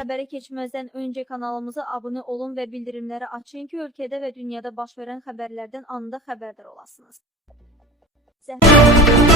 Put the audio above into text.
xəbərə keçməzdən öncə kanalımıza abunə olun və bildirimləri açın ki, ölkədə və dünyada baş verən xəbərlərdən anında xəbərdar olasınız. Zəhra